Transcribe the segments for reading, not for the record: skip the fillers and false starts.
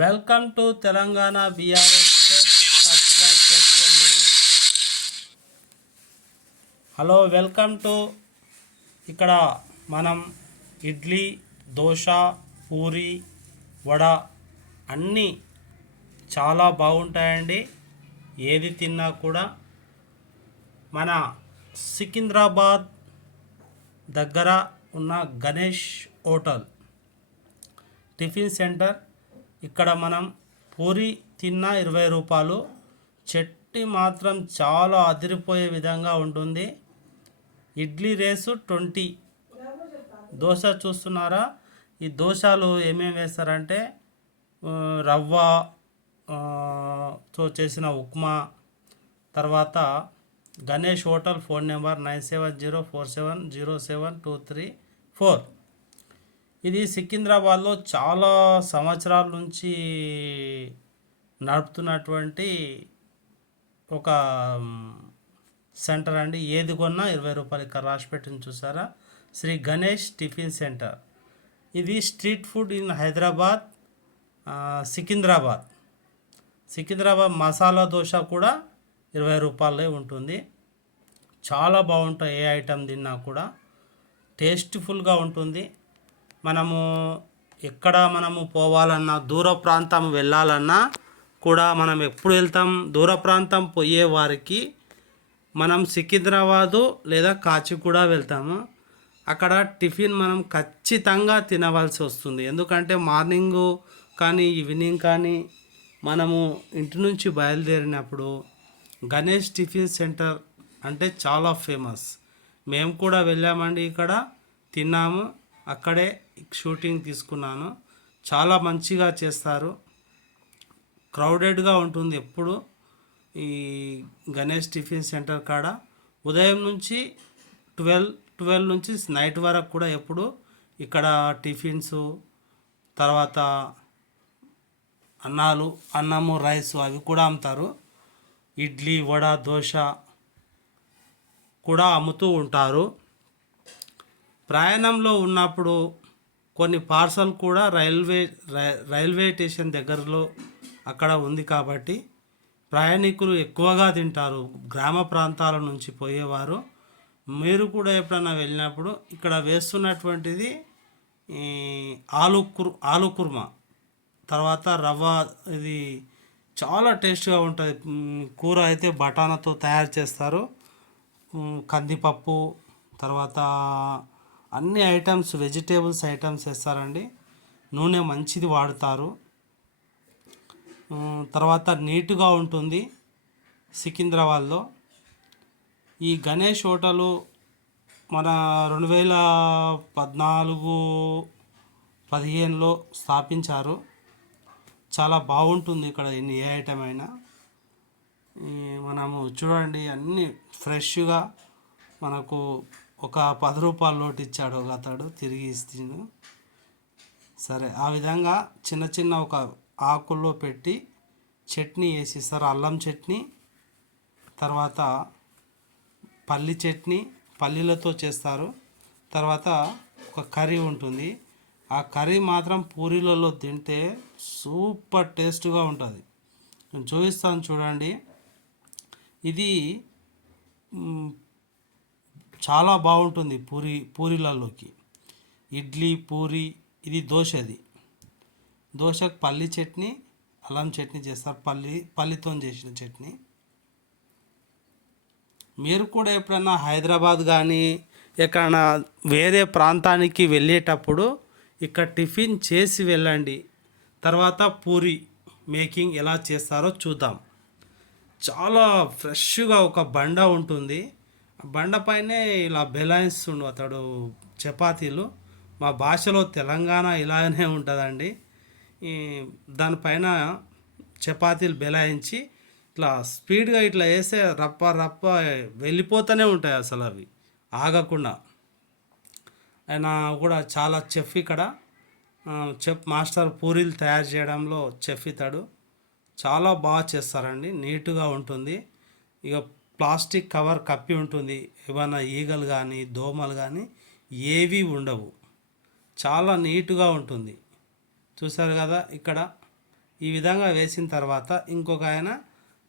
Welcome to Telangana BRS. Subscribe చేసుకోండి. Hello, welcome to. ఇక్కడ మనం ఇడ్లీ, దోశ, పూరి, వడ అన్నీ చాలా బాగుంటాయండి. ఏది తిన్నా కూడా. మన సికింద్రాబాద్ దగ్గర ఉన్న గణేష్ హోటల్ టిఫిన్ సెంటర్. ఇక్కడ మనం పూరి తిన్నా 20 రూపాయలు. చట్నీ మాత్రం చాలా అదిరిపోయే విధంగా ఉంటుంది. ఇడ్లీ రేసు 20. దోశ చూస్తున్నారా? ఈ దోశలు ఏమేమి వేస్తారంటే రవ్వ తో చేసిన ఉప్మా. తర్వాత గణేష్ హోటల్ ఫోన్ నెంబర్ 9704707234. ఇది సికింద్రాబాద్లో చాలా సంవత్సరాల నుంచి నడుపుతున్నటువంటి ఒక సెంటర్ అండి. ఏది కొన్నా 20 రూపాయలు. ఇక్కడ రాసి పెట్టింది చూసారా? Shri Ganesh tiffin centre. ఇది street food in Hyderabad, Secunderabad. Masala dosa కూడా 20 రూపాయలే ఉంటుంది. చాలా బాగుంటాయి. ఏ ఐటెం తిన్నా కూడా టేస్ట్ఫుల్గా ఉంటుంది. మనము మనము పోవాలన్నా, దూర ప్రాంతం వెళ్ళాలన్నా కూడా మనం ఎప్పుడు వెళ్తాం? దూర ప్రాంతం పోయే వారికి మనం సికింద్రాబాదు లేదా కాచిగూడ వెళ్తాము. అక్కడ టిఫిన్ మనం ఖచ్చితంగా తినవలసి వస్తుంది. ఎందుకంటే మార్నింగు కానీ ఈవినింగ్ కానీ మనము ఇంటి నుంచి బయలుదేరినప్పుడు గణేష్ టిఫిన్ సెంటర్ అంటే చాలా ఫేమస్. మేము కూడా వెళ్ళామండి, ఇక్కడ తిన్నాము. అక్కడే షూటింగ్ తీసుకున్నాను. చాలా మంచిగా చేస్తారు. క్రౌడెడ్గా ఉంటుంది ఎప్పుడు ఈ గణేష్ టిఫిన్ సెంటర్ కాడ. ఉదయం నుంచి 12 నుంచి నైట్ వరకు కూడా ఎప్పుడు ఇక్కడ టిఫిన్స్, తర్వాత అన్నము, రైస్ అవి కూడా అమ్ముతారు. ఇడ్లీ, వడ, దోశ కూడా అమ్ముతూ ఉంటారు. ప్రయాణంలో ఉన్నప్పుడు కొన్ని పార్సల్ కూడా రైల్వే స్టేషన్ దగ్గరలో అక్కడ ఉంది కాబట్టి ప్రయాణికులు ఎక్కువగా తింటారు, గ్రామ ప్రాంతాల నుంచి పోయేవారు. మీరు కూడా ఎప్పుడైనా వెళ్ళినప్పుడు ఇక్కడ వేస్తున్నటువంటిది ఆలు కుర్మా, తర్వాత రవ్వ. ఇది చాలా టేస్ట్గా ఉంటుంది. కూర అయితే బఠానాతో తయారు చేస్తారు. కందిపప్పు, తర్వాత అన్ని ఐటమ్స్, వెజిటేబుల్స్ ఐటమ్స్ వేస్తారండి. నూనె మంచిది వాడతారు. తర్వాత నీట్గా ఉంటుంది సికింద్రాబాద్లో. ఈ గణేష్ హోటలు మన 2014-15లో స్థాపించారు. చాలా బాగుంటుంది ఇక్కడ ఏ ఐటమ్ అయినా. మనము చూడండి, అన్నీ ఫ్రెష్గా. మనకు ఒక 10 రూపాయల నోటు ఇచ్చాడు ఒక అతడు, తిరిగి ఇస్తాను. సరే, ఆ విధంగా చిన్న చిన్న ఒక ఆకుల్లో పెట్టి చట్నీ వేసిస్తారు. అల్లం చట్నీ, తర్వాత పల్లి చట్నీ, పల్లీలతో చేస్తారు. తర్వాత ఒక కర్రీ ఉంటుంది. ఆ కర్రీ మాత్రం పూరీలలో తింటే సూపర్ టేస్ట్గా ఉంటుంది. నేను చూపిస్తాను చూడండి. ఇది చాలా బాగుంటుంది పూరీలలోకి. ఇడ్లీ, పూరి. ఇది దోశకు పల్లి చట్నీ, అల్లం చట్నీ చేస్తారు. పల్లితో చేసిన చట్నీ. మీరు కూడా ఎప్పుడైనా హైదరాబాద్ కానీ ఎక్కడైనా వేరే ప్రాంతానికి వెళ్ళేటప్పుడు ఇక్కడ టిఫిన్ చేసి వెళ్ళండి. తర్వాత పూరి మేకింగ్ ఎలా చేస్తారో చూద్దాం. చాలా ఫ్రెష్గా ఒక బండ ఉంటుంది. ఆ బండ పైనే ఇలా బెలాయిస్తుండు అతడు చపాతీలు. మా భాషలో తెలంగాణ ఇలానే ఉంటుందండి. దానిపైన చపాతీలు బెలాయించి ఇట్లా స్పీడ్గా ఇట్లా వేస్తే రప్ప వెళ్ళిపోతూనే ఉంటాయి అసలు, అవి ఆగకుండా. ఆయన కూడా చాలా చెఫ్ ఇక్కడ. Chef master. పూరీలు తయారు చేయడంలో చెఫ్ ఇతడు. చాలా బాగా చేస్తారండి. నీట్గా ఉంటుంది. ఇక ప్లాస్టిక్ కవర్ కప్పి ఉంటుంది. ఏమైనా ఈగలు కానీ దోమలు కానీ ఏవి ఉండవు. చాలా నీట్గా ఉంటుంది. చూసారు కదా, ఇక్కడ ఈ విధంగా వేసిన తర్వాత ఇంకొక ఆయన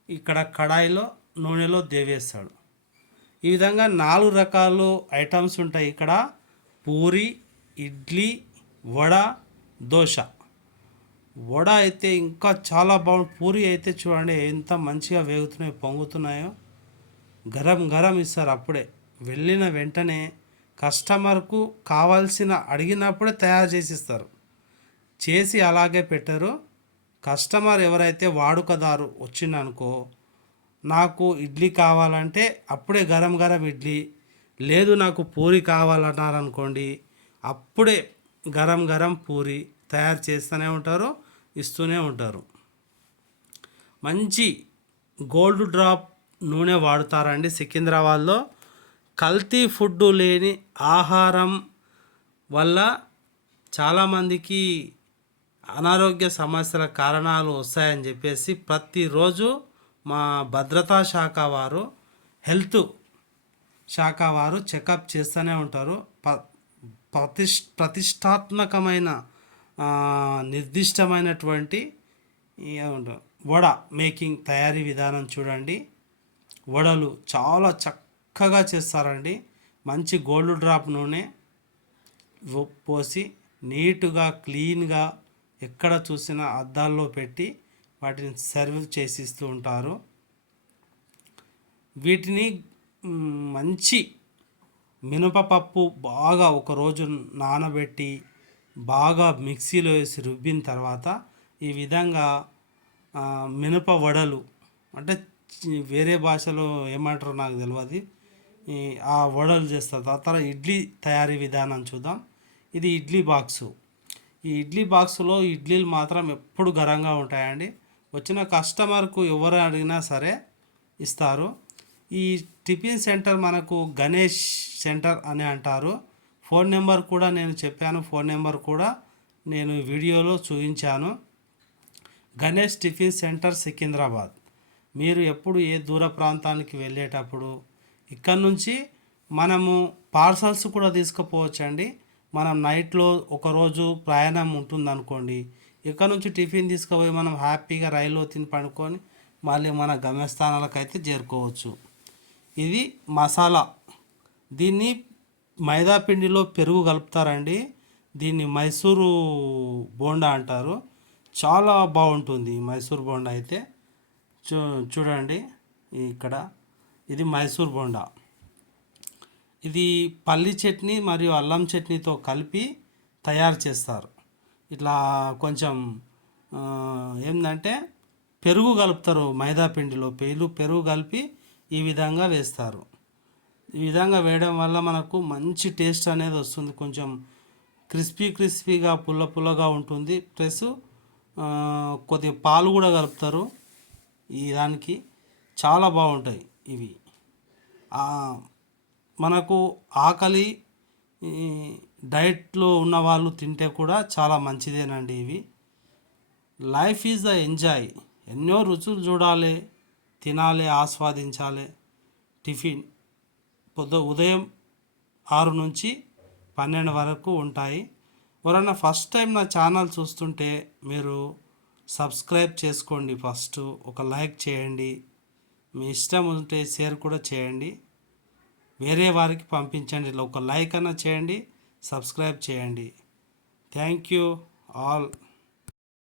ఇక్కడ కడాయిలో నూనెలో దేవేస్తాడు. ఈ విధంగా 4 రకాలు ఐటమ్స్ ఉంటాయి ఇక్కడ: పూరి, ఇడ్లీ, వడ, దోశ. వడ అయితే ఇంకా చాలా బాగుంది. పూరి అయితే చూడండి ఎంత మంచిగా వేగుతున్నాయో, పొంగుతున్నాయో. గరం గరం ఇస్తారు అప్పుడే. వెళ్ళిన వెంటనే కస్టమర్కు కావాల్సిన అడిగినప్పుడే తయారు చేసి ఇస్తారు. చేసి అలాగే పెట్టరు. కస్టమర్ ఎవరైతే వాడుకదారు వచ్చిందనుకో, నాకు ఇడ్లీ కావాలంటే అప్పుడే గరం గరం ఇడ్లీ, లేదు నాకు పూరి కావాలన్నారనుకోండి, అప్పుడే గరం గరం పూరి తయారు చేస్తూనే ఉంటారు, ఇస్తూనే ఉంటారు. మంచి గోల్డ్ డ్రాప్ నూనె వాడుతారండి సికింద్రాబాద్లో. కల్తీ ఫుడ్ లేని ఆహారం వల్ల చాలామందికి అనారోగ్య సమస్యల కారణాలు వస్తాయని చెప్పేసి ప్రతిరోజు మా భద్రతా శాఖ వారు, హెల్త్ శాఖ వారు చెకప్ చేస్తూనే ఉంటారు. ప్రతిష్టాత్మకమైన నిర్దిష్టమైనటువంటి వడ మేకింగ్ తయారీ విధానం చూడండి. వడలు చాలా చక్కగా చేస్తారండి. మంచి గోల్డ్ డ్రాప్ నూనె పోసి నీటుగా క్లీన్గా ఎక్కడ చూసినా అద్దాల్లో పెట్టి వాటిని సర్వ్ చేసిస్తూ ఉంటారు. వీటిని మంచి మినపప్పు బాగా ఒకరోజు నానబెట్టి బాగా మిక్సీలో వేసి రుబ్బిన తర్వాత ఈ విధంగా మినప వడలు, అంటే వేరే భాషలో ఏమంటారో నాకు తెలియదు, ఆ వడలు చేస్తారు. తర్వాత ఇడ్లీ తయారీ విధానం చూద్దాం. ఇది ఇడ్లీ బాక్సు. ఈ ఇడ్లీ బాక్సులో ఇడ్లీలు మాత్రం ఎప్పుడు గరంగా ఉంటాయండి. వచ్చిన కస్టమర్కు ఎవరు అడిగినా సరే ఇస్తారు. ఈ టిఫిన్ సెంటర్ మనకు గణేష్ సెంటర్ అని అంటారు. ఫోన్ నెంబర్ కూడా నేను చెప్పాను, ఫోన్ నెంబర్ కూడా నేను వీడియోలో చూపించాను. Ganesh tiffin centre Secunderabad. మీరు ఎప్పుడు ఏ దూర ప్రాంతానికి వెళ్ళేటప్పుడు ఇక్కడ నుంచి మనము పార్సల్స్ కూడా తీసుకుపోవచ్చండి. మనం నైట్లో ఒకరోజు ప్రయాణం ఉంటుందనుకోండి, ఇక్కడ నుంచి టిఫిన్ తీసుకుపోయి మనం హ్యాపీగా రైల్లో తిని పడుకొని మళ్ళీ మన గమ్యస్థానాలకు అయితే చేరుకోవచ్చు. ఇది మసాలా. దీన్ని మైదా పిండిలో పెరుగు కలుపుతారండి. దీన్ని మైసూరు బోండా అంటారు. చాలా బాగుంటుంది మైసూర్ బోండా అయితే. చూడండి ఇక్కడ ఇది మైసూర్ బోండా. ఇది పల్లి చట్నీ మరియు అల్లం చట్నీతో కలిపి తయారు చేస్తారు. ఇట్లా కొంచెం ఏంటంటే పెరుగు కలుపుతారు మైదా పిండిలో, పెరుగు కలిపి ఈ విధంగా వేస్తారు. ఈ విధంగా వేయడం వల్ల మనకు మంచి టేస్ట్ అనేది వస్తుంది. కొంచెం క్రిస్పీగా పుల్లగా ఉంటుంది. ప్లస్ కొద్దిగా పాలు కూడా కలుపుతారు ఈ దానికి. చాలా బాగుంటాయి ఇవి. మనకు ఆకలి డైట్లో ఉన్న వాళ్ళు తింటే కూడా చాలా మంచిదేనండి ఇవి. Life is the enjoy. ఎన్నో రుచులు చూడాలి, తినాలి, ఆస్వాదించాలి. టిఫిన్ ఉదయం 6 నుంచి 12 వరకు ఉంటాయి. ఎవరైనా ఫస్ట్ టైం నా ఛానల్ చూస్తుంటే మీరు సబ్స్క్రైబ్ చేసుకోండి. ఫస్ట్ ఒక లైక్ చేయండి. మీ ఇష్టం ఉంటే షేర్ కూడా చేయండి. వేరే వారికి పంపించండి. ఒక లైక్ అన్నా చేయండి, సబ్స్క్రైబ్ చేయండి. Thank you all.